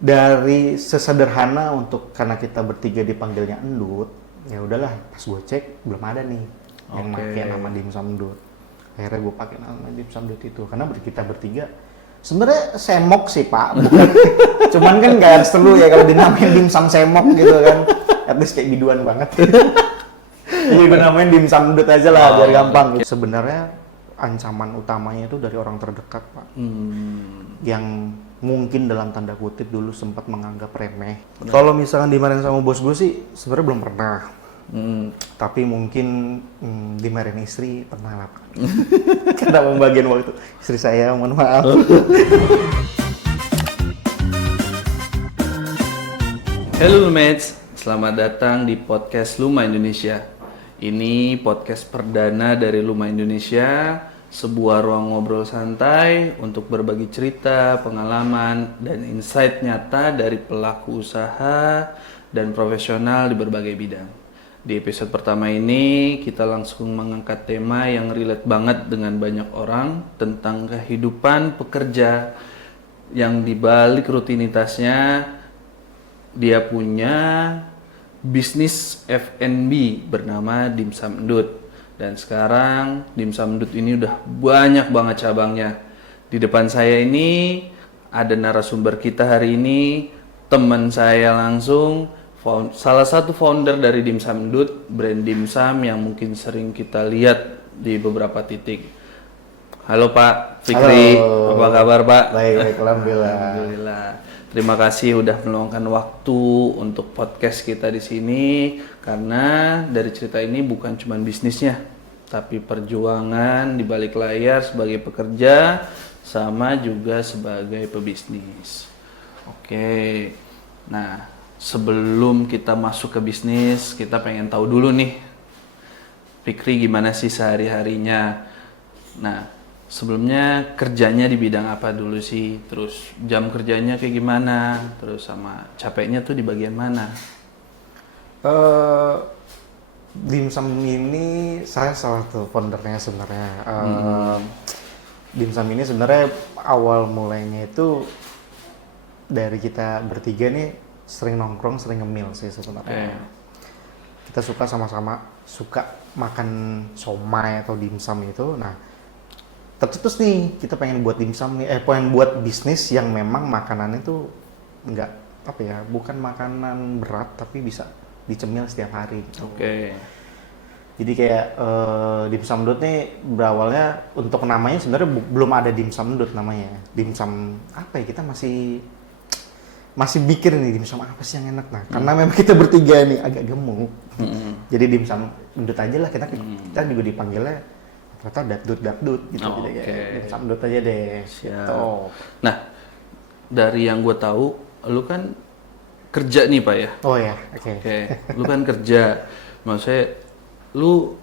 dari sesederhana untuk karena kita bertiga dipanggilnya Endut, ya udahlah pas gue cek belum ada nih yang pakai nama dimsum Endut. Akhirnya gue pakai nama dimsum Endut itu karena kita bertiga sebenarnya semok sih Pak, bukan cuman kan nggak harus perlu ya kalau dinamain dimsum semok gitu kan, at least kayak biduan banget. Jadi gue namain dimsum Endut aja lah biar gampang. Sebenarnya ancaman utamanya itu dari orang terdekat Pak, yang mungkin dalam tanda kutip dulu sempat menganggap remeh. Kalau misalkan dimarahin sama bos gue sih sebenarnya belum pernah. Tapi mungkin dimarahin istri pernah lah Pak. Karena pembagian waktu istri saya, mohon maaf. Halo Lumates, selamat datang di podcast Luma Indonesia. Ini podcast perdana dari Luma Indonesia, sebuah ruang ngobrol santai untuk berbagi cerita, pengalaman, dan insight nyata dari pelaku usaha dan profesional di berbagai bidang. Di episode pertama ini, kita langsung mengangkat tema yang relate banget dengan banyak orang tentang kehidupan pekerja yang dibalik rutinitasnya dia punya bisnis F&B bernama Dimsum Endut. Dan sekarang Dimsum Endut ini udah banyak banget cabangnya. Di depan saya ini ada narasumber kita hari ini, teman saya langsung, salah satu founder dari Dimsum Endut, brand dimsum yang mungkin sering kita lihat di beberapa titik. Halo Pak Fikri, Halo. apa kabar Pak? Baik, alhamdulillah. Alhamdulillah. Terima kasih udah meluangkan waktu untuk podcast kita di sini, karena dari cerita ini bukan cuma bisnisnya, tapi perjuangan di balik layar sebagai pekerja sama juga sebagai pebisnis. Oke. Nah, sebelum kita masuk ke bisnis, kita pengen tahu dulu nih, Fikri gimana sih sehari-harinya. Nah, sebelumnya kerjanya di bidang apa dulu sih? Terus jam kerjanya kayak gimana? Terus sama capeknya tuh di bagian mana? Dimsum ini saya salah satu foundernya sebenarnya. Dimsum ini sebenarnya awal mulainya itu dari kita bertiga nih sering nongkrong, sering ngemil sih sebenarnya. Kita sama-sama suka makan somai atau dimsum itu. Nah, tercetus nih kita pengen buat dimsum nih, pengen buat bisnis yang memang makanannya tuh nggak apa ya, bukan makanan berat tapi bisa dicemil setiap hari gitu. Jadi kayak Dimsum Endut nih berawalnya untuk namanya sebenarnya belum ada Dimsum Endut namanya. Dimsum apa ya, kita masih mikir nih dimsum apa sih yang enak. Nah, karena memang kita bertiga nih agak gemuk. Jadi Dimsum Endut aja lah, kita juga dipanggilnya ternyata dakdut gitu. Jadi kayak Dimsum Endut aja deh. Gitu. Nah, dari yang gue tahu, lu kan kerja nih Pak ya? Oh ya, oke. Lu kan kerja, maksudnya lu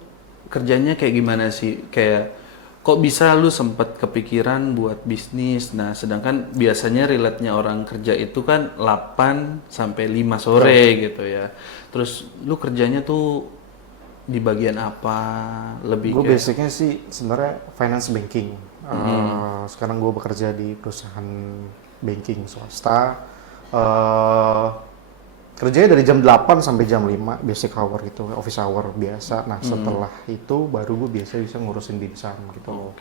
kerjanya kayak gimana sih? Kayak kok bisa lu sempat kepikiran buat bisnis? Nah, sedangkan biasanya relate-nya orang kerja itu kan 8 sampai 5 sore gitu ya. Terus lu kerjanya tuh di bagian apa? Lebih Gue kayak basicnya sih sebenarnya finance banking. Sekarang gue bekerja di perusahaan banking swasta. Kerjanya dari jam 8 sampai jam 5, basic hour gitu, office hour biasa. Nah, setelah itu baru gue biasa bisa ngurusin dimsum gitu.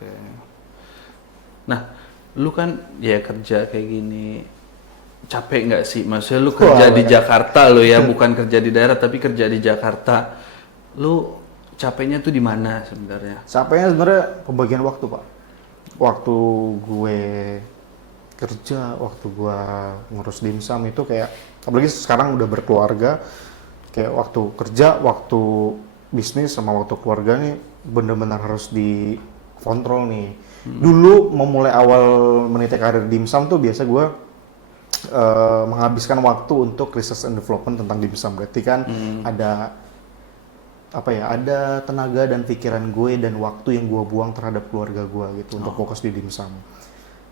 Nah, lu kan ya kerja kayak gini, capek nggak sih? Maksudnya lu kerja di Jakarta lo ya, bukan kerja di daerah tapi kerja di Jakarta. Lu capeknya tuh di mana sebenarnya? Capeknya sebenarnya pembagian waktu, Pak. Waktu gue kerja, waktu gue ngurus dimsum itu kayak, apalagi sekarang udah berkeluarga, kayak waktu kerja, waktu bisnis sama waktu keluarga nih bener-bener harus dikontrol nih. Dulu memulai awal meniti karir dimsum tuh biasa gue menghabiskan waktu untuk research and development tentang dimsum. Berarti kan ada tenaga dan pikiran gue dan waktu yang gue buang terhadap keluarga gue gitu untuk fokus di dimsum.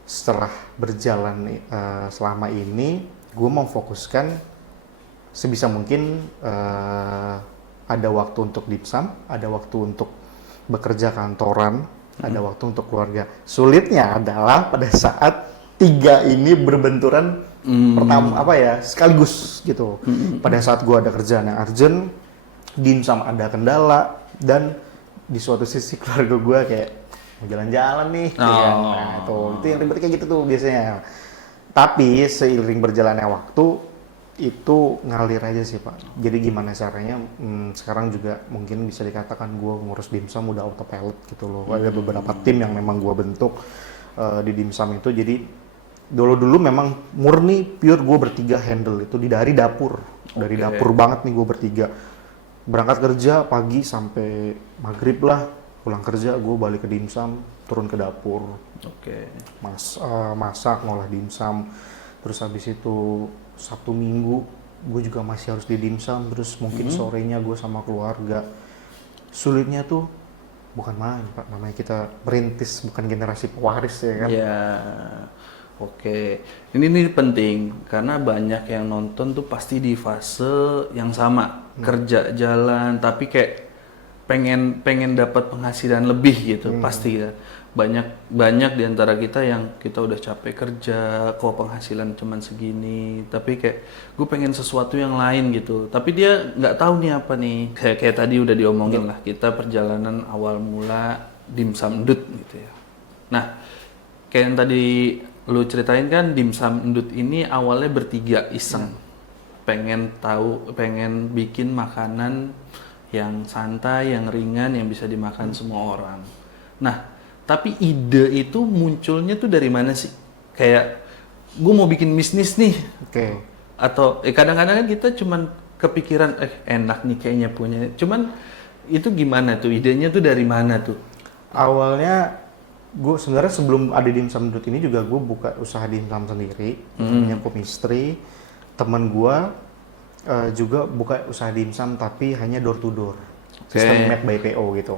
Setelah berjalan selama ini, gue memfokuskan sebisa mungkin ada waktu untuk dimsum, ada waktu untuk bekerja kantoran, ada waktu untuk keluarga. Sulitnya adalah pada saat tiga ini berbenturan pertama apa ya sekaligus gitu. Pada saat gue ada kerjaan yang urgent, dimsum ada kendala, dan di suatu sisi keluarga gue kayak mau jalan-jalan nih, ya. Nah itu yang ribet kayak gitu tuh biasanya. Tapi seiring berjalannya waktu itu ngalir aja sih Pak. Jadi gimana caranya? Sekarang juga mungkin bisa dikatakan gue ngurus dimsum udah autopilot gitu loh. Ada beberapa tim yang memang gue bentuk di dimsum itu. Jadi dulu memang murni pure gue bertiga handle itu dari dapur, dari dapur banget nih gue bertiga. Berangkat kerja pagi sampai maghrib lah, pulang kerja gue balik ke dimsum, turun ke dapur, masak, ngolah dimsum, terus habis itu Sabtu Minggu gue juga masih harus di dimsum, terus mungkin sorenya gue sama keluarga. Sulitnya tuh bukan main Pak, namanya kita merintis, bukan generasi pewaris ya kan. Ini penting karena banyak yang nonton tuh pasti di fase yang sama, kerja jalan tapi kayak pengen dapat penghasilan lebih gitu. Pasti ya. Banyak di antara kita yang kita udah capek kerja, kok penghasilan cuman segini, tapi kayak gue pengen sesuatu yang lain gitu. Tapi dia nggak tahu nih apa nih. Kayak tadi udah diomongin lah, kita perjalanan awal mula dimsum ndut gitu ya. Nah, kayak yang tadi lu ceritain kan, dimsum ndut ini awalnya bertiga iseng. Pengen bikin makanan yang santai, yang ringan, yang bisa dimakan semua orang. Nah, tapi ide itu munculnya tuh dari mana sih? Kayak gue mau bikin bisnis nih. Atau kadang-kadang kan kita cuman kepikiran enak nih kayaknya punya. Cuman itu gimana tuh? Idenya tuh dari mana tuh? Awalnya gue sebenarnya sebelum ada dimsum ndut ini juga gue buka usaha dimsum sendiri, namanya Kumistri. Temen gue juga buka usaha dimsum tapi hanya door to door, sistem made by PO gitu.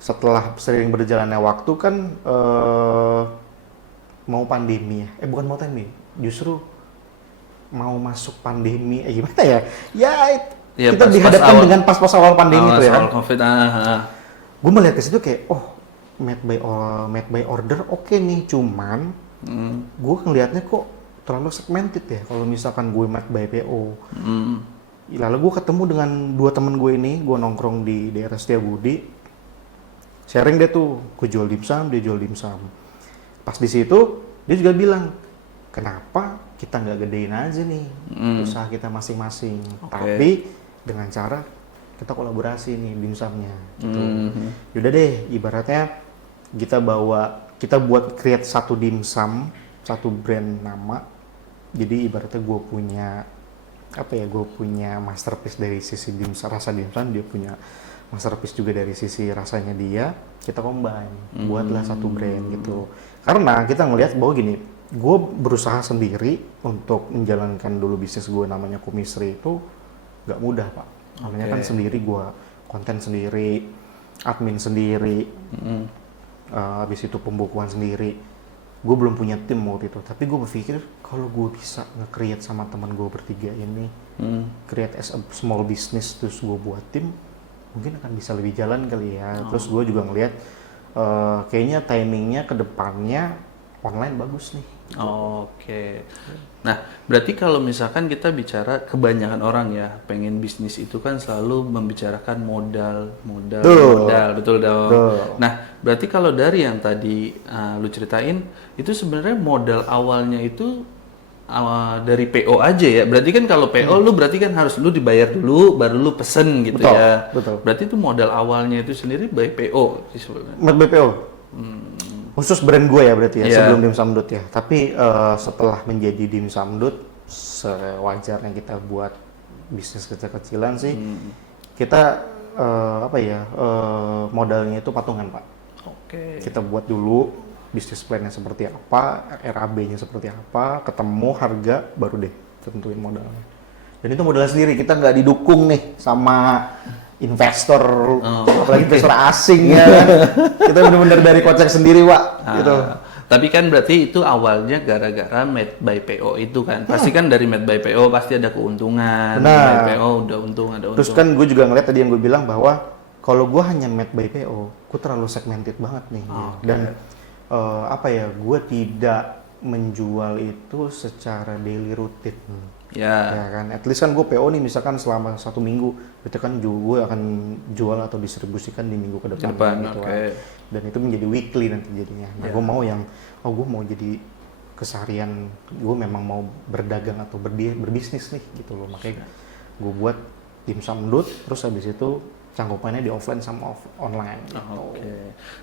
Setelah sering berjalannya waktu kan mau pandemi ya, bukan mau pandemi, justru mau masuk pandemi, gimana ya? Kita dihadapkan dengan pas awal pandemi itu ya kan. COVID. Gue melihat ke situ kayak, made by order oke nih, cuman gue ngelihatnya kok terlalu segmented ya. Kalau misalkan gue made by PO, lalu gue ketemu dengan dua temen gue ini, gue nongkrong di daerah Setiabudi. Sharing dia tuh, gue jual dimsum, dia jual dimsum. Pas di situ, dia juga bilang, kenapa kita nggak gedein aja nih usaha kita masing-masing. Tapi dengan cara kita kolaborasi nih dimsumnya. Gitu. Yaudah deh, ibaratnya kita buat create satu dimsum, satu brand nama. Jadi ibaratnya gue punya masterpiece dari sisi dimsum, rasa dimsum, dia punya masterpiece juga dari sisi rasanya dia, kita combine, buatlah satu brand gitu. Karena kita ngelihat bahwa gini, gue berusaha sendiri untuk menjalankan dulu bisnis gue namanya Kumistri itu gak mudah Pak. Namanya kan sendiri, gue konten sendiri, admin sendiri, habis itu pembukuan sendiri. Gue belum punya tim waktu itu, tapi gue berpikir kalau gue bisa nge-create sama teman gue bertiga ini, create as a small business, terus gue buat tim, mungkin akan bisa lebih jalan kali ya. Terus gue juga ngelihat kayaknya timingnya ke depannya online bagus nih. Nah, berarti kalau misalkan kita bicara, kebanyakan orang ya pengen bisnis itu kan selalu membicarakan modal, betul dong. Nah, berarti kalau dari yang tadi lu ceritain, itu sebenarnya modal awalnya itu dari PO aja ya. Berarti kan kalau PO lu berarti kan harus lu dibayar dulu baru lu pesen gitu. Betul. Berarti itu modal awalnya itu sendiri by PO sih sebenarnya. By PO. Khusus brand gue ya berarti ya, sebelum dimsum ndut ya. Tapi setelah menjadi dimsum ndut, sewajarnya kita buat bisnis kecil-kecilan sih. Kita modalnya itu patungan Pak. Kita buat dulu bisnis plan-nya seperti apa, RAB-nya seperti apa, ketemu harga, baru deh tentuin modalnya. Dan itu modal sendiri, kita nggak didukung nih sama investor, apalagi investor asing ya. Kita benar-benar dari kocek sendiri Pak. Gitu. Tapi kan berarti itu awalnya gara-gara made by PO itu kan. Pasti kan dari made by PO pasti ada keuntungan. Made by PO udah untung, ada untung. Terus kan gue juga ngeliat tadi yang gue bilang bahwa kalau gue hanya made by PO, gue terlalu segmented banget nih. Dan gue tidak menjual itu secara daily rutin. Ya. Ya kan, at least kan gue PO nih misalkan selama 1 minggu, itu kan gue akan jual atau distribusikan di minggu ke depan gitu Oke. kan. Dan itu menjadi weekly nanti jadinya. Nah, gue mau yang, gue mau jadi keseharian, gue memang mau berdagang atau berbisnis nih gitu loh. Makanya gue buat dimsum ndut, terus habis itu cangkupannya di offline sama online gitu. Oke.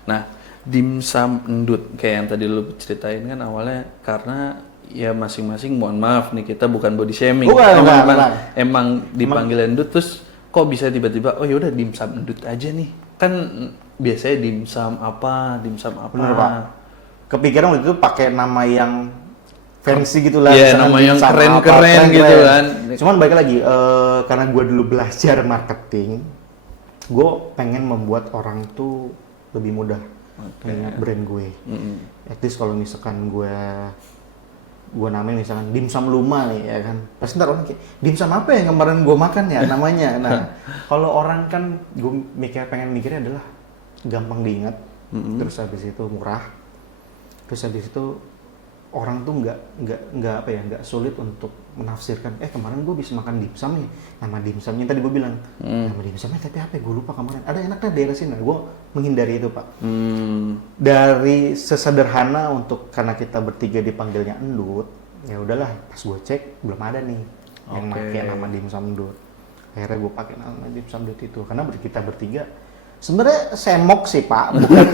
Nah, dimsum ndut kayak yang tadi lu ceritain kan awalnya karena ya masing-masing, mohon maaf nih kita bukan body shaming. Bukan. Emang dipanggil ndut terus kok bisa tiba-tiba oh yaudah dimsum ndut aja nih. Kan biasanya dimsum apa. Bener Pak. Kepikiran waktu itu pakai nama yang fancy gitu lah. Iya, nama yang keren-keren gitu kan. Cuman balik lagi, karena gue dulu belajar marketing, gue pengen membuat orang tuh lebih mudah dengan brand gue. At least kalau misalkan gue namain misalkan dimsum Luma nih ya kan, pasti ntar orang kayak dimsum apa yang kemarin gue makan ya namanya. Nah kalau orang kan gue pengen mikirnya adalah gampang diingat, terus habis itu murah, terus habis itu orang tuh nggak sulit untuk menafsirkan. Kemarin gue bisa makan dimsum nih, nama dimsumnya tadi gue bilang nama dimsumnya tapi apa? Gue lupa kemarin. Ada enaknya daerah sini. Nah, gue menghindari itu Pak. Dari sesederhana untuk karena kita bertiga dipanggilnya ndut, ya udahlah. Pas gue cek belum ada nih yang pakai nama dimsum ndut. Akhirnya gue pakai nama dimsum ndut itu karena kita bertiga sebenarnya semok sih Pak, bukan.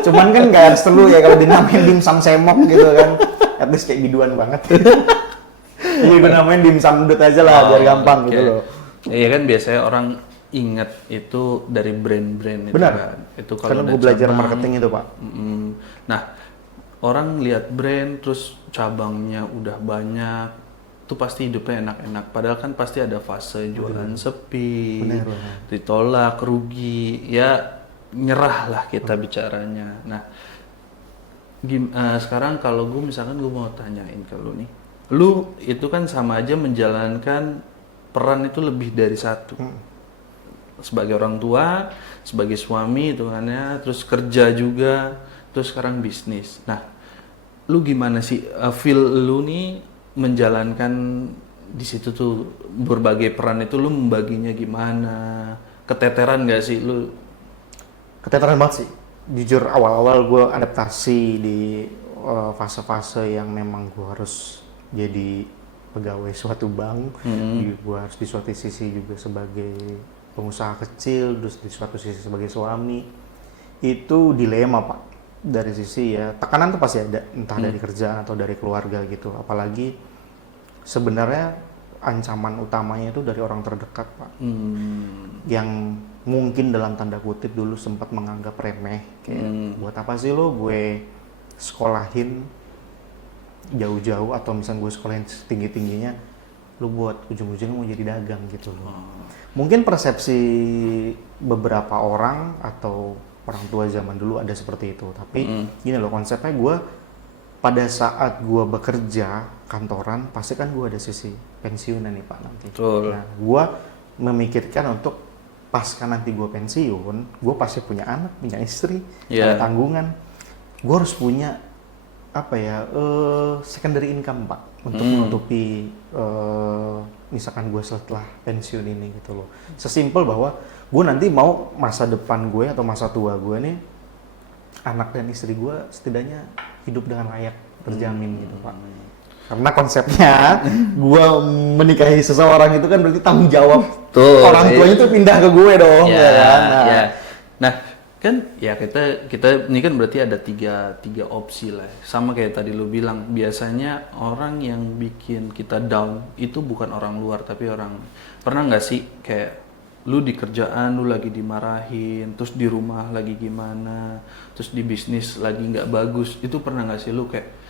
Cuman kan nggak harus perlu ya kalau dinamain dimsum semok gitu kan, at least kayak biduan banget. Jadi gue namain dimsum ndut aja lah, biar gampang gitu loh. Iya kan biasanya orang ingat itu dari brand-brand itu. Benar. Kan. Itu kalau karena gue belajar marketing itu Pak. Nah, orang lihat brand terus cabangnya udah banyak, tuh pasti hidupnya enak-enak. Padahal kan pasti ada fase jualan sepi, ditolak, rugi, ya nyerah lah kita bicaranya. Nah, sekarang kalau gue misalkan gue mau tanyain ke lu nih, lu itu kan sama aja menjalankan peran itu lebih dari satu. Sebagai orang tua, sebagai suami itu kan ya, terus kerja juga, terus sekarang bisnis. Nah, lu gimana sih feel lu nih menjalankan di situ tuh berbagai peran itu, lu membaginya gimana? Keteteran nggak sih lu? Keteteran banget sih. Jujur awal-awal gue adaptasi di fase-fase yang memang gue harus jadi pegawai suatu bank, gue harus di suatu sisi juga sebagai pengusaha kecil, terus di suatu sisi sebagai suami. Itu dilema Pak. Dari sisi ya tekanan tuh pasti ada, entah dari kerjaan atau dari keluarga gitu. Apalagi sebenarnya ancaman utamanya itu dari orang terdekat Pak, yang mungkin dalam tanda kutip dulu sempat menganggap remeh, kayak buat apa sih lo gue sekolahin jauh-jauh, atau misalnya gue sekolahin tinggi-tingginya, lo buat ujung-ujungnya mau jadi dagang gitu loh. Mungkin persepsi beberapa orang atau orang tua zaman dulu ada seperti itu, tapi gini loh konsepnya, gue pada saat gue bekerja kantoran pasti kan gue ada sisi pensiunan nih Pak nanti. Nah, gue memikirkan untuk pasca nanti gue pensiun, gue pasti punya anak, punya istri, punya tanggungan. Gue harus punya apa ya, secondary income Pak, untuk menutupi misalkan gue setelah pensiun ini gitu loh. Sesimpel bahwa gue nanti mau masa depan gue atau masa tua gue nih, anak dan istri gue setidaknya hidup dengan layak, terjamin gitu Pak. Karena konsepnya gue menikahi seseorang itu kan berarti tanggung jawab. Orang tuanya tuh pindah ke gue dong, ya kan? Nah, kan ya kita ini kan berarti ada tiga opsi lah. Sama kayak tadi lu bilang, biasanya orang yang bikin kita down itu bukan orang luar tapi orang. Pernah nggak sih kayak lu di kerjaan lu lagi dimarahin, terus di rumah lagi gimana, terus di bisnis lagi nggak bagus, itu pernah nggak sih lu kayak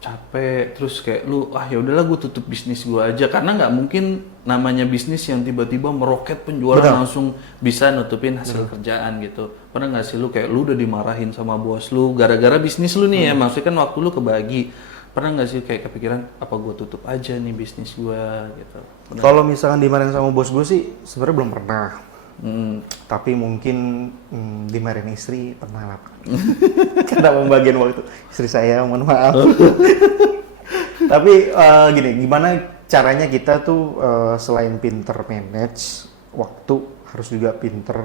capek, terus kayak lu ya udahlah gue tutup bisnis gue aja, karena nggak mungkin namanya bisnis yang tiba-tiba meroket penjualan langsung bisa nutupin hasil kerjaan gitu. Pernah nggak sih lu kayak lu udah dimarahin sama bos lu gara-gara bisnis lu nih ya, maksudnya kan waktu lu kebagi. Pernah nggak sih kayak kepikiran apa gue tutup aja nih bisnis gue gitu? Kalau misalkan dimarahin sama bos gue sih sebenarnya belum pernah. Tapi mungkin dimarahin istri pernah lah Pak. Karena pembagian waktu istri saya, mohon maaf. Tapi gini, gimana caranya kita tuh selain pinter manage waktu, harus juga pinter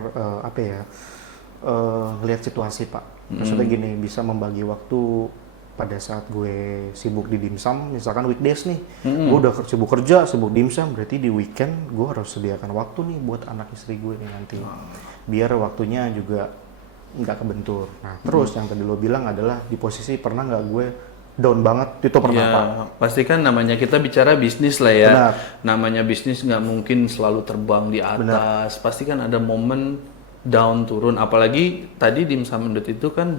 ngelihat situasi Pak. Maksudnya gini, bisa membagi waktu pada saat gue sibuk di dimsum, misalkan weekdays nih, gue udah sibuk kerja, sibuk dimsum, berarti di weekend gue harus sediakan waktu nih buat anak istri gue nih nanti, biar waktunya juga nggak kebentur. Nah terus yang tadi lo bilang adalah di posisi pernah nggak gue down banget, itu pernah Pak. Pasti kan namanya kita bicara bisnis lah ya. Benar. Namanya bisnis nggak mungkin selalu terbang di atas. Pasti kan ada momen down turun. Apalagi tadi dimsum Endut itu kan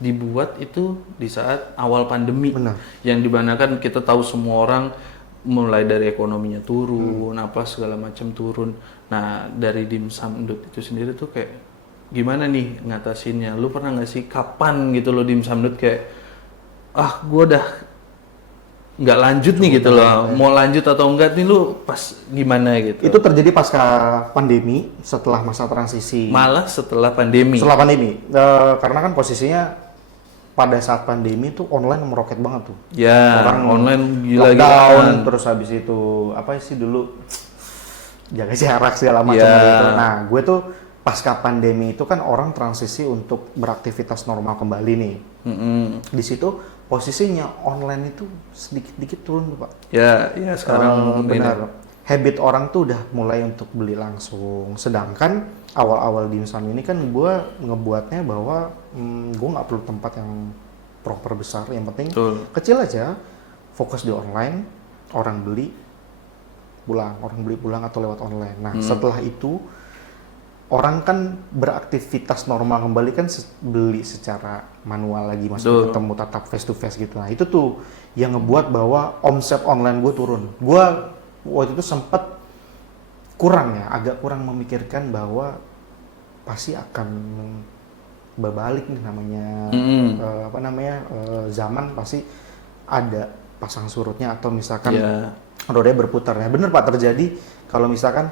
dibuat itu di saat awal pandemi. Benar. Yang dimana kan kita tahu semua orang mulai dari ekonominya turun, apa segala macam turun. Nah dari dimsum Endut itu sendiri tuh kayak gimana nih ngatasinnya? Lu pernah nggak sih kapan gitu lo dimsum Endut kayak gue udah nggak lanjut nih gitu loh, mau lanjut atau enggak nih lu pas gimana gitu? Itu terjadi pasca pandemi, setelah masa transisi. Malah setelah pandemi. Setelah pandemi, karena kan posisinya pada saat pandemi tuh online meroket banget tuh. Ya, orang online lockdown, terus habis itu apa sih dulu jaga jarak segala macam gitu. Nah, gue tuh pasca pandemi itu kan orang transisi untuk beraktivitas normal kembali nih. Di situ posisinya online itu sedikit-dikit turun tuh Pak. Ya sekarang benar. Habit orang tuh udah mulai untuk beli langsung. Sedangkan awal-awal dimsum ini kan gue ngebuatnya bahwa gue nggak perlu tempat yang proper besar. Yang penting kecil aja, fokus di online, orang beli pulang atau lewat online. Nah setelah itu orang kan beraktivitas normal kembali kan beli secara manual lagi, maksudnya ketemu tatap face to face gitu. Nah itu tuh yang ngebuat bahwa omset online gue turun. Gue waktu itu sempat agak kurang memikirkan bahwa pasti akan berbalik nih namanya zaman pasti ada pasang surutnya atau misalkan rodanya berputar. Ya bener Pak, terjadi kalau misalkan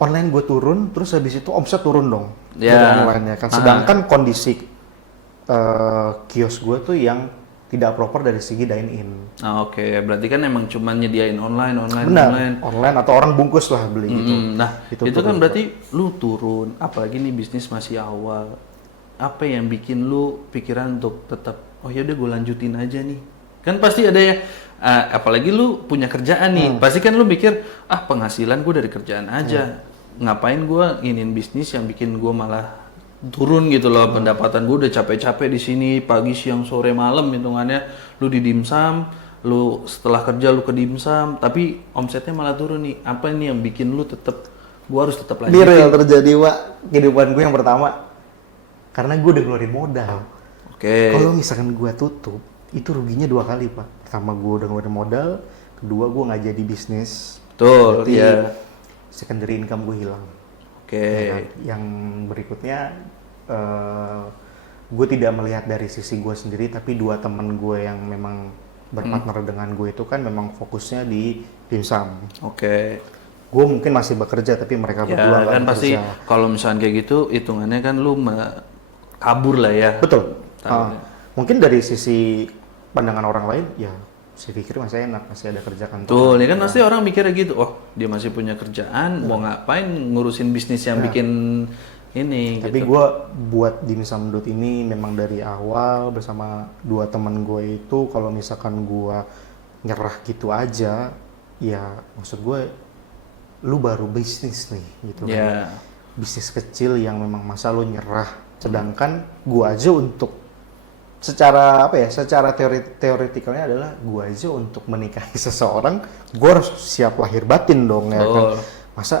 online gue turun, terus habis itu omset turun dong dari online-nya kan. Sedangkan kondisi kios gue tuh yang tidak proper dari segi dine-in. Oke. Berarti kan emang cuma nyediain online. Benar, online atau orang bungkus lah beli gitu. Nah, itu kan berarti lu turun, apalagi nih bisnis masih awal. Apa yang bikin lu pikiran untuk tetap, oh ya udah gue lanjutin aja nih. Kan pasti ada ya, apalagi lu punya kerjaan nih, pasti kan lu mikir, penghasilan gue dari kerjaan aja. Ngapain gue ingin bisnis yang bikin gue malah turun gitu loh, pendapatan gue udah capek-capek di sini pagi siang sore malam hitungannya, lu di dimsum, lu setelah kerja lu ke dimsum, tapi omsetnya malah turun nih. Apa nih yang bikin lu tetap, gue harus tetap lanjutin? Ini real terjadi Pak, kehidupan gue yang pertama, karena gue udah ngeluarin modal. Kalau misalkan gue tutup, itu ruginya 2 kali Pak. Pertama gue udah ngeluarin modal, kedua gue nggak jadi bisnis. Betul, secondary income gue hilang. Ya kan? Yang berikutnya gue tidak melihat dari sisi gue sendiri, tapi 2 teman gue yang memang berpartner dengan gue itu kan memang fokusnya di dimsum. Gue mungkin masih bekerja, tapi mereka berdua kan pasti kalau misalnya kayak gitu, hitungannya kan lu kabur lah ya. Betul. Mungkin dari sisi pandangan orang lain, ya saya pikir masih enak, masih ada kerja kantor. Tuh, ini kan pasti orang mikirnya gitu. Oh, dia masih punya kerjaan, mau ngapain ngurusin bisnis yang bikin ini. Tapi gitu. gue buat dimsum Endut ini memang dari awal bersama 2 teman gue itu, kalau misalkan gue nyerah gitu aja, ya maksud gue, lu baru bisnis nih, gitu kan. Bisnis kecil yang memang masa lu nyerah. Sedangkan gue aja untuk secara teoretikalnya adalah gue aja untuk menikahi seseorang, gue harus siap lahir batin dong ya kan. Masa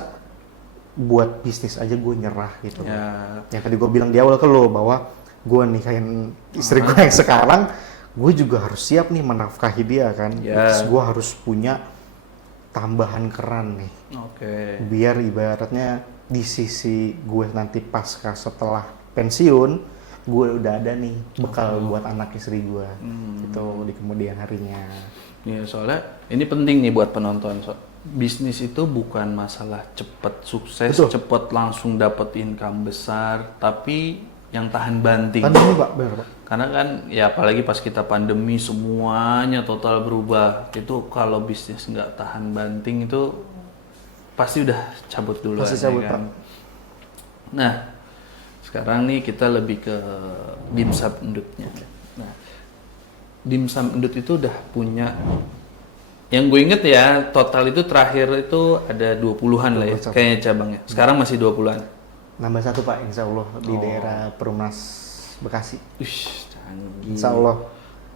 buat bisnis aja gue nyerah gitu. Yang tadi gue bilang di awal ke lo bahwa gue nikahin istri gue yang sekarang, gue juga harus siap nih menafkahi dia kan. Terus gue harus punya tambahan keran nih. Biar ibaratnya di sisi gue nanti pasca setelah pensiun, gue udah ada nih bekal buat anak istri gue itu di kemudian harinya. Soalnya ini penting nih buat penonton. bisnis itu bukan masalah cepet sukses, Betul. cepet langsung dapat income besar, tapi yang tahan banting. Pandemi Pak, benar Pak. Karena kan ya apalagi pas kita pandemi semuanya total berubah. Itu kalau bisnis nggak tahan banting itu pasti udah cabut dulu. Pasti cabut, Pak. Nah, sekarang nih kita lebih ke dimsum endutnya. Nah, dimsum endut itu udah punya, yang gue inget ya, total itu terakhir itu ada 20-an lah ya, kayaknya cabangnya. Sekarang masih 20-an. Nambah 1 Pak, insya Allah di daerah Perumnas Bekasi. Canggih. Insya Allah.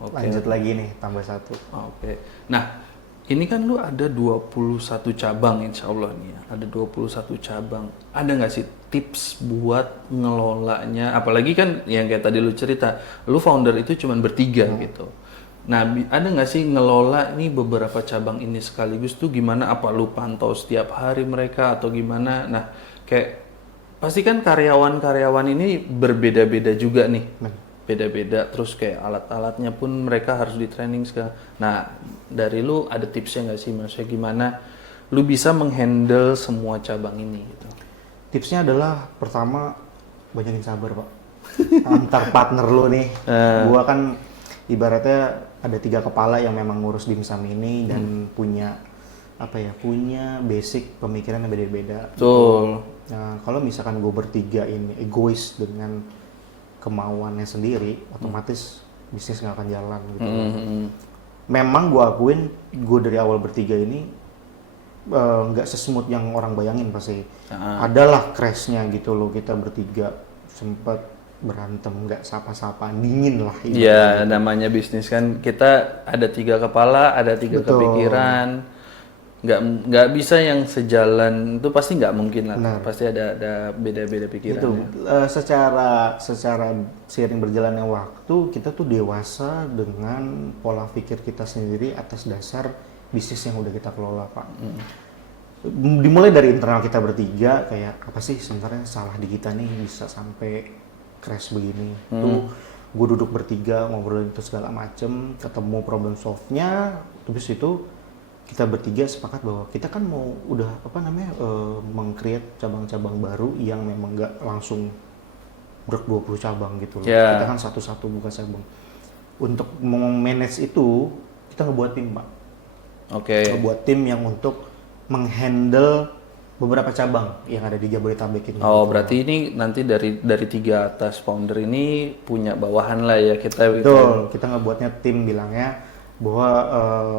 Oke. Lanjut lagi nih, tambah 1. Oke. Nah, ini kan lu ada 21 cabang insya Allah nih ya. Ada 21 cabang. Ada nggak sih tips buat ngelolanya? Apalagi kan yang kayak tadi lu cerita, lu founder itu cuma bertiga gitu. Nah, ada nggak sih ngelola nih beberapa cabang ini sekaligus tuh gimana? Apa lu pantau setiap hari mereka atau gimana? Nah, kayak pasti kan karyawan-karyawan ini berbeda-beda juga nih. Beda-beda, terus kayak alat-alatnya pun mereka harus di training segala. Nah, dari lu ada tipsnya nggak sih? Maksudnya gimana lu bisa menghandle semua cabang ini gitu? Tipsnya adalah pertama banyakin sabar Pak. Antar partner lu nih. Gua kan ibaratnya ada 3 kepala yang memang ngurus dimsum ini dan punya apa ya, punya basic pemikiran yang beda-beda. Betul. Nah, kalau misalkan gue bertiga ini egois dengan kemauannya sendiri, otomatis bisnis nggak akan jalan gitu. Memang gue akuin, gue dari awal bertiga ini nggak sesmooth yang orang bayangin pasti. Adalah crashnya gitu loh, kita bertiga sempat berantem, nggak sapa-sapaan, dingin lah. Iya, namanya bisnis kan kita ada 3 kepala, ada 3 kepikiran. Nggak bisa yang sejalan, itu pasti nggak mungkin lah. Benar. Pasti ada beda-beda pikiran. Itu secara seiring berjalannya waktu, kita tuh dewasa dengan pola pikir kita sendiri atas dasar bisnis yang udah kita kelola Pak. Dimulai dari internal kita bertiga, kayak apa sih sebenarnya salah di kita nih bisa sampai crash begini. Tuh gue duduk bertiga ngobrolin itu segala macem, ketemu problem solve-nya, terus itu kita bertiga sepakat bahwa kita kan mau udah meng-create cabang-cabang baru yang memang nggak langsung ber-20 cabang gitu loh. Yeah. Kita kan satu-satu buka cabang. Untuk manage itu kita ngebuat tim Pak. Oke. Ngebuat tim yang untuk menghandle beberapa cabang yang ada di Jabodetabek ini. Oh, berarti ini nanti dari 3 atas founder ini punya bawahan lah ya kita. Betul. Kita ngebuatnya tim bilangnya bahwa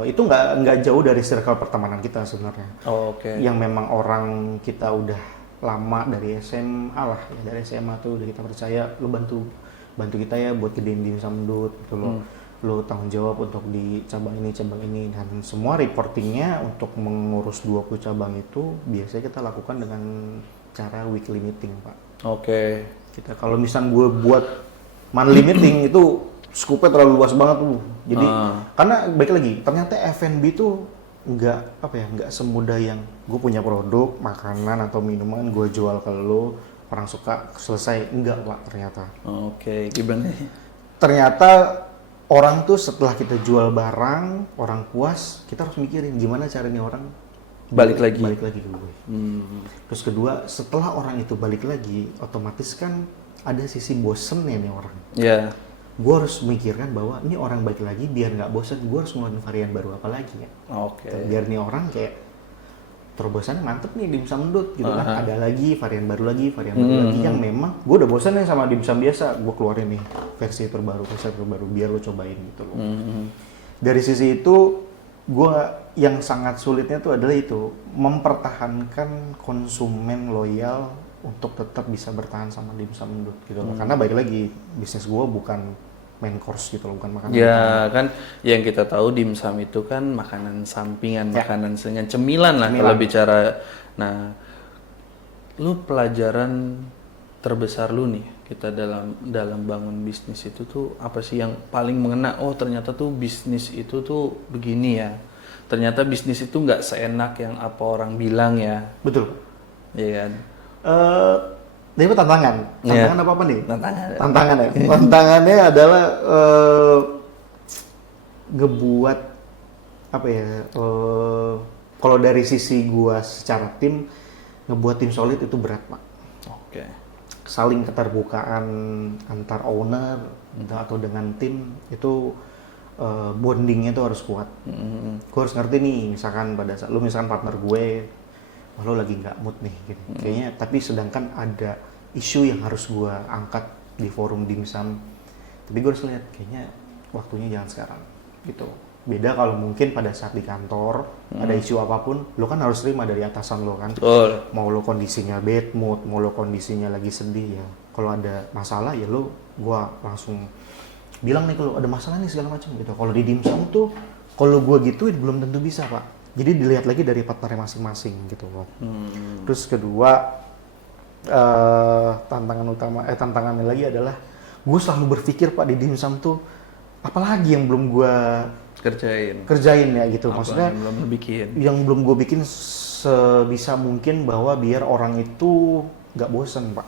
itu nggak jauh dari circle pertemanan kita sebenarnya. Oh, oke. Yang memang orang kita udah lama dari SMA lah, ya, dari SMA tuh udah kita percaya, lu bantu kita ya buat gedein dimsum endut gitu loh. Lu tanggung jawab untuk di cabang ini dan semua reportingnya untuk mengurus 20 cabang itu biasanya kita lakukan dengan cara weekly meeting Pak. Oke. Kita kalau misal gue buat monthly meeting itu skupnya terlalu luas banget tuh. Jadi karena baik lagi ternyata F&B tuh nggak semudah yang gue punya produk makanan atau minuman gue jual ke lo, orang suka selesai, enggak Pak ternyata. Oke, gimana? Ternyata orang tuh setelah kita jual barang, orang puas, kita harus mikirin gimana caranya orang balik lagi ke gue. Terus kedua, setelah orang itu balik lagi, otomatis kan ada sisi bosennya nih orang. Iya. Gue harus memikirkan bahwa ini orang balik lagi biar nggak bosan, gue harus ngeluarin varian baru apa lagi ya. Oke. Biar nih orang kayak terobosannya mantep nih dimsum endut gitu kan, ada lagi varian baru lagi yang memang gue udah bosan nih sama dimsum biasa, gue keluarin nih versi terbaru biar lo cobain gitu loh. Dari sisi itu gue yang sangat sulitnya tuh adalah itu mempertahankan konsumen loyal untuk tetap bisa bertahan sama dimsum endut gitu loh. Karena balik lagi bisnis gue bukan main course gitu loh, bukan makanan. Ya kan yang kita tahu dimsum itu kan makanan sampingan, makanan dengan cemilan lah kalau bicara. Nah, lu pelajaran terbesar lu nih kita dalam bangun bisnis itu tuh apa sih yang paling mengena? Oh ternyata tuh bisnis itu tuh begini ya. Ternyata bisnis itu nggak seenak yang apa orang bilang ya. Betul. Iya kan. Ini tantangan apa nih? Tantangan ya. Tantangannya adalah ngebuat apa ya kalau dari sisi gue secara tim, ngebuat tim solid itu berat Pak. Oke. Saling keterbukaan antar owner atau dengan tim itu bondingnya itu harus kuat. Gue harus ngerti nih, misalkan pada saat lu misalkan partner gue, wah, lu lagi nggak mood nih, gitu. Kayaknya. Tapi sedangkan ada isu yang harus gue angkat di forum dimsum, tapi gue harus lihat kayaknya waktunya jangan sekarang, gitu. Beda kalau mungkin pada saat di kantor ada isu apapun, lo kan harus terima dari atasan lo kan. Mau lo kondisinya bad mood, mau lo kondisinya lagi sedih ya. Kalau ada masalah ya lo, gua langsung bilang nih kalau ada masalah nih segala macam gitu. Kalau di dimsum tuh, kalau gua gituin belum tentu bisa Pak. Jadi dilihat lagi dari partnernya masing-masing gitu Pak. Terus kedua tantangannya lagi adalah gue selalu berpikir Pak di dimsum tuh apalagi yang belum gue kerjain ya gitu. Maksudnya yang belum gue bikin sebisa mungkin bahwa biar orang itu nggak bosen Pak.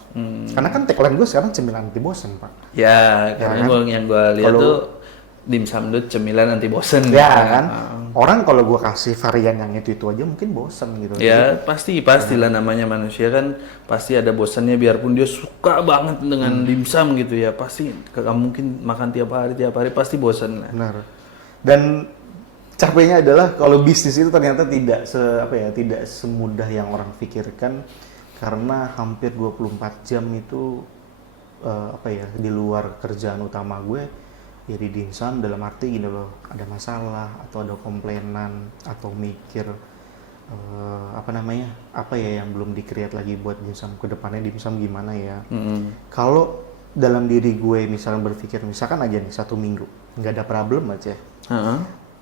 Karena kan tagline gue sekarang cemilan anti bosen Pak. Ya, karena kan? yang gue lihat tuh dimsum itu cemilan anti bosen. Ya kan. Orang kalau gue kasih varian yang itu aja mungkin bosen gitu. Ya pastilah namanya manusia kan pasti ada bosannya, biarpun dia suka banget dengan dimsum gitu ya, pasti mungkin makan tiap hari pasti bosan lah. Benar. Dan capeknya adalah kalau bisnis itu ternyata tidak tidak semudah yang orang pikirkan, karena hampir 24 jam itu di luar kerjaan utama gue. Ya di dimsum dalam arti gini loh, ada masalah atau ada komplainan atau mikir apa ya yang belum di-create lagi buat dimsum ke depannya, dimsum gimana ya. Kalau dalam diri gue misalnya berpikir misalkan aja nih 1 minggu nggak ada problem aja.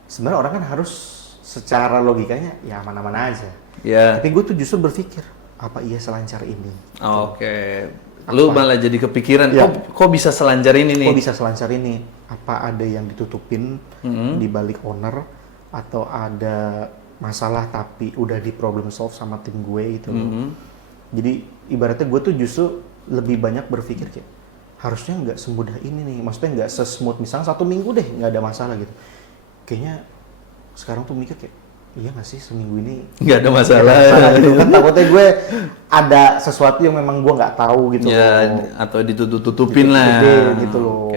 Sebenarnya orang kan harus secara logikanya ya aman-aman aja. Tapi gue tuh justru berpikir apa iya selancar ini. Oke. Lu malah jadi kepikiran, kok bisa selancar ini nih? Kok bisa selancar ini? Apa ada yang ditutupin di balik owner, atau ada masalah tapi udah di problem solve sama tim gue itu. Jadi ibaratnya gue tuh justru lebih banyak berpikir kayak harusnya nggak semudah ini nih, maksudnya nggak sesmooth misalnya 1 minggu deh nggak ada masalah gitu. Kayaknya sekarang tuh mikir kayak iya nggak sih seminggu ini nggak ada masalah gitu kan, takutnya gue ada sesuatu yang memang gue nggak tahu gitu ya, atau ditutup-tutupin lah gitu loh.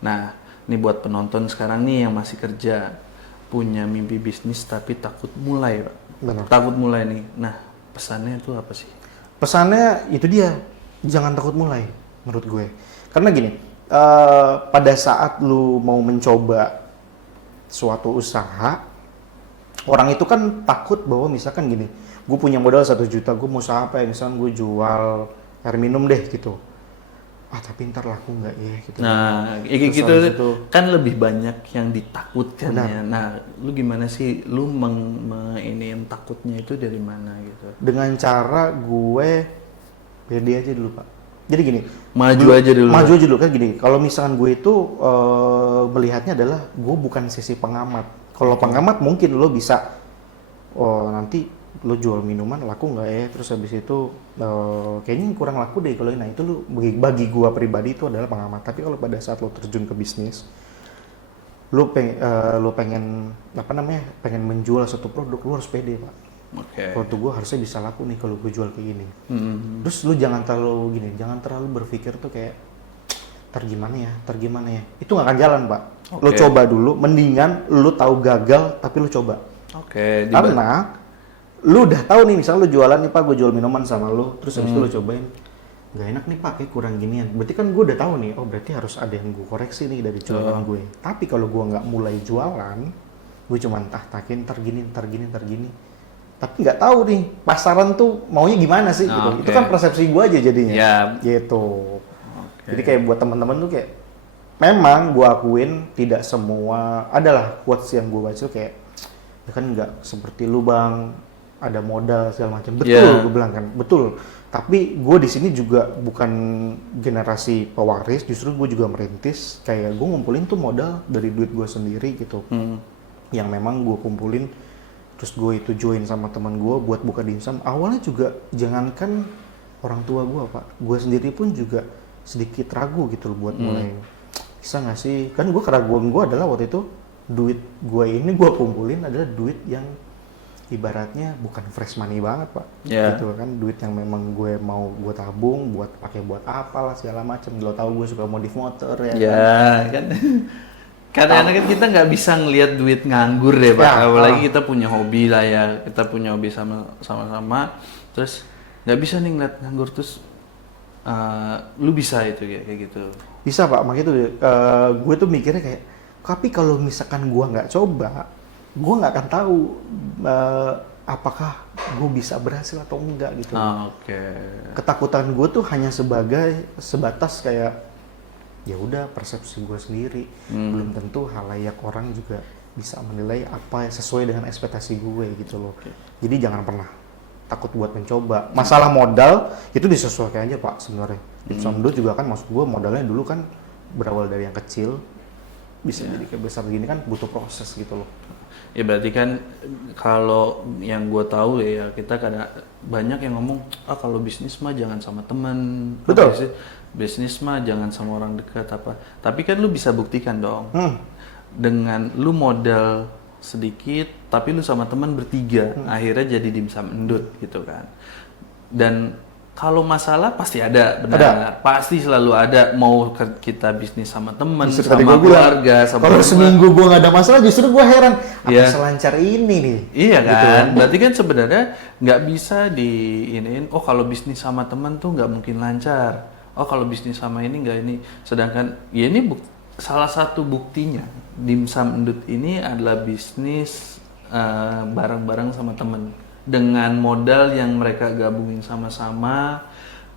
Nah ini buat penonton sekarang nih yang masih kerja, punya mimpi bisnis tapi takut mulai Pak. Takut mulai nih, nah pesannya itu apa sih? Pesannya itu dia, jangan takut mulai menurut gue, karena gini, pada saat lu mau mencoba suatu usaha, orang itu kan takut bahwa misalkan gini, gue punya modal 1 juta, gue mau usaha apa ya, misalkan gue jual air minum deh gitu. Tapi ntar laku nggak ya gitu. Nah, gitu kan lebih banyak yang ditakutkan ya. Nah, lu gimana sih, lu yang takutnya itu dari mana gitu? Dengan cara gue pede aja dulu Pak. Jadi gini, maju aja dulu kan gini. Kalau misalkan gue itu melihatnya adalah gue bukan sisi pengamat. Kalau pengamat mungkin lo bisa, nanti lo jual minuman laku nggak ya, terus habis itu kayaknya kurang laku deh kalau ini. Nah itu lo bagi gua pribadi itu adalah pengamat. Tapi kalau pada saat lo terjun ke bisnis, lo pengen menjual satu produk, lo harus pede Pak. Kalau tuh gua harusnya bisa laku nih kalau gue jual kayak gini. Terus lo jangan terlalu berpikir tuh kayak ntar gimana ya, itu nggak akan jalan Pak. Lo coba dulu, mendingan lo tahu gagal tapi lo coba. Karena lu udah tahu nih, misalnya lu jualan nih Pak, gue jual minuman sama lu, terus habis itu lu cobain nggak enak nih Pak, kayak kurang ginian, berarti kan gue udah tahu nih, berarti harus ada yang gue koreksi nih dari jualan gue. Tapi kalau gue nggak mulai jualan, gue cuma takin ntar gini, tapi nggak tahu nih pasaran tuh maunya gimana sih gitu. Itu kan persepsi gue aja jadinya gitu. Jadi kayak buat teman-teman tuh kayak memang gue akuin tidak semua, adalah quotes yang gue baca kayak ya kan nggak seperti lu Bang, ada modal segala macam. Betul, gue bilang kan, betul. Tapi gue di sini juga bukan generasi pewaris, justru gue juga merintis. Kayak gue ngumpulin tuh modal dari duit gue sendiri gitu, yang memang gue kumpulin. Terus gue itu join sama teman gue buat buka dimsum. Awalnya juga jangankan orang tua gue Pak, gue sendiri pun juga sedikit ragu gitu loh buat mulai. Bisa nggak sih? Kan gue keraguan gue adalah waktu itu duit gue ini gue kumpulin adalah duit yang ibaratnya bukan fresh money banget pak, Ya. gitu kan, duit yang memang gue mau gue tabung buat pakai buat apalah segala macam. Lo tau gue suka modif motor ya, Ya kan. Kadang-kadang kan kita nggak bisa ngelihat duit nganggur deh pak. Ya, Apalagi kita punya hobi lah ya. Kita punya hobi sama-sama. Terus nggak bisa nih ngeliat nganggur terus. Lu bisa itu ya kayak gitu. bisa pak, makanya tuh gue tuh mikirnya kayak, tapi kalau misalkan gue nggak coba, gue nggak akan tahu apakah gue bisa berhasil atau enggak gitu. Oke. Ketakutan gue tuh hanya sebatas kayak ya udah persepsi gue sendiri, belum tentu halayak orang juga bisa menilai apa yang sesuai dengan ekspektasi gue gitu loh. Jadi jangan pernah takut buat mencoba. Masalah modal itu disesuaikan aja pak sebenarnya. Dimsum Ndut juga kan, maksud gue modalnya dulu kan berawal dari yang kecil, bisa jadi kayak besar gini kan butuh proses gitu loh. Ya berarti kan kalau yang gue tahu ya kita kadang banyak yang ngomong kalau bisnis mah jangan sama teman. Betul. Bisnis mah jangan sama orang dekat apa. Tapi kan lu bisa buktikan dong. Dengan lu modal sedikit tapi lu sama teman bertiga akhirnya jadi Dimsum Ndut gitu kan. Dan kalau masalah pasti ada, benar. Pasti selalu ada, mau kita bisnis sama teman, sama keluarga, sama kalau seminggu gue nggak ada masalah justru gue heran apa selancar ini nih. Iya kan, gitu. Berarti kan sebenarnya nggak bisa diiniin. Oh kalau bisnis sama teman tuh nggak mungkin lancar. Oh kalau bisnis sama ini nggak ini. Sedangkan ya ini salah satu buktinya Dimsum Ndut ini adalah bisnis bareng-bareng sama temen dengan modal yang mereka gabungin sama-sama.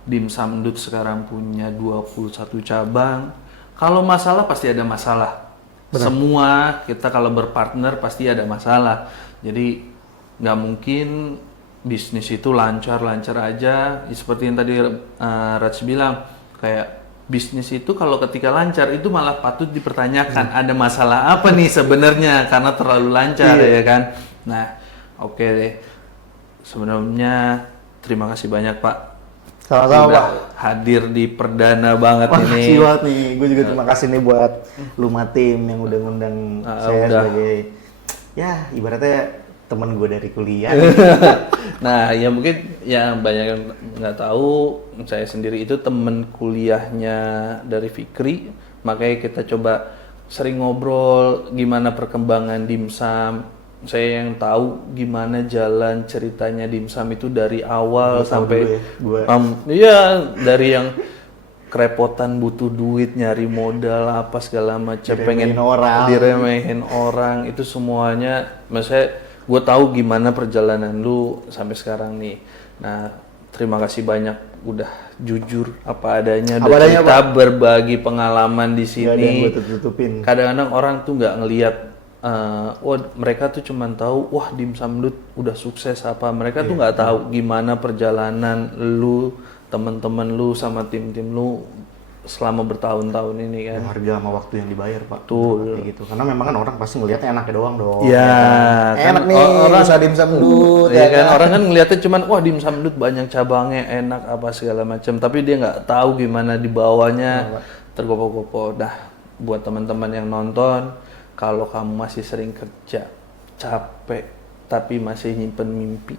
Dimsum Ndut sekarang punya 21 cabang. Kalau masalah pasti ada masalah. Benar. Semua kita kalau berpartner pasti ada masalah. Jadi nggak mungkin bisnis itu lancar-lancar aja. Seperti yang tadi Raj bilang, kayak bisnis itu kalau ketika lancar itu malah patut dipertanyakan ada masalah apa nih sebenarnya karena terlalu lancar ya kan. Nah, oke deh. Sebenarnya terima kasih banyak Pak. Sama-sama hadir di perdana banget ini. Makasih banget nih. Gue juga terima kasih nih buat Luma Tim yang udah ngundang saya sebagai ya ibaratnya teman gue dari kuliah. Nah, ya mungkin yang banyak yang nggak tahu, saya sendiri itu temen kuliahnya dari Fikri, makanya kita coba sering ngobrol gimana perkembangan dimsum. Saya yang tahu gimana jalan ceritanya dimsum itu dari awal sampai dari yang kerepotan butuh duit nyari modal apa segala macam, pengen diremehin orang itu semuanya. Maksudnya gue tahu gimana perjalanan lu sampai sekarang nih. Nah, terima kasih banyak udah jujur apa adanya, udah kita berbagi pengalaman di sini. Kadang-kadang orang tuh nggak ngelihat, mereka tuh cuma tahu wah Dimsum Ndut udah sukses apa. Mereka tuh nggak tahu gimana perjalanan lu, teman-teman lu sama tim-tim lu selama bertahun-tahun ini kan. Harga sama waktu yang dibayar pak. Betul. Kayak gitu. Karena memang kan orang pasti ngelihatnya enaknya doang dong. Iya. Kan? Enak nih. Orang usaha Dimsum Ndut. Ya kan orang kan ngelihatnya cuman wah Dimsum Ndut banyak cabangnya enak apa segala macam. Tapi dia nggak tahu gimana di bawahnya tergopoh-gopoh. Nah buat teman-teman yang nonton, kalau kamu masih sering kerja capek tapi masih nyimpen mimpi,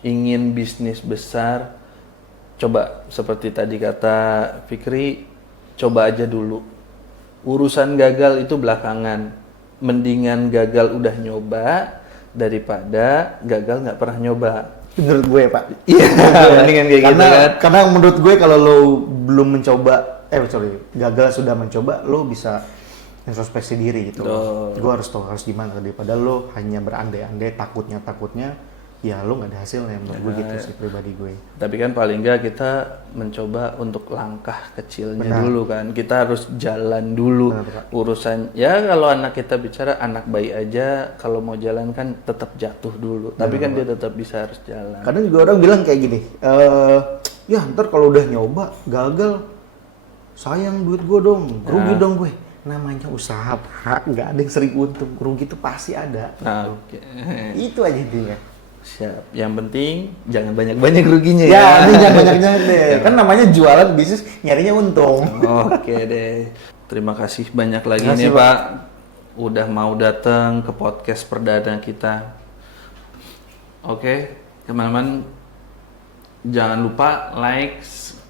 ingin bisnis besar, coba seperti tadi kata Fikri, coba aja dulu. Urusan gagal itu belakangan. Mendingan gagal udah nyoba daripada gagal nggak pernah nyoba. Menurut gue pak. Iya. Mendingan kayak gitu kan. Karena menurut gue kalau lo belum mencoba, gagal sudah mencoba, lo bisa introspeksi diri gitu. Gue harus tahu harus gimana daripada lo hanya berandai-andai takutnya. Ya lo nggak ada hasilnya menurut gue gitu sih pribadi gue. Tapi kan paling nggak kita mencoba untuk langkah kecilnya dulu kan. Kita harus jalan dulu. Urusan ya kalau anak kita bicara anak bayi aja kalau mau jalan kan tetap jatuh dulu. Tapi kan dia tetap bisa harus jalan. Kadang juga orang bilang kayak gini, ya ntar kalau udah nyoba gagal, sayang duit gue dong, rugi dong gue. Namanya usaha pak, nggak ada yang sering untung, rugi itu pasti ada. Itu aja intinya. Siap. Yang penting jangan banyak-banyak ruginya ya. Ya, ini jangan banyak-banyak deh. Kan namanya jualan bisnis nyarinya untung. Oke deh. Terima kasih banyak lagi nih Pak. Udah mau datang ke podcast perdana kita. Oke, teman-teman jangan lupa like,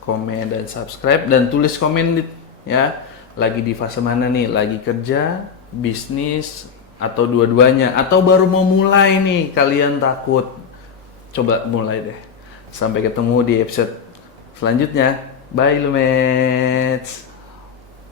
komen dan subscribe dan tulis komen ya. Lagi di fase mana nih? Lagi kerja, bisnis atau dua-duanya atau baru mau mulai nih kalian takut? Coba mulai deh. Sampai ketemu di episode selanjutnya. Bye Lumets.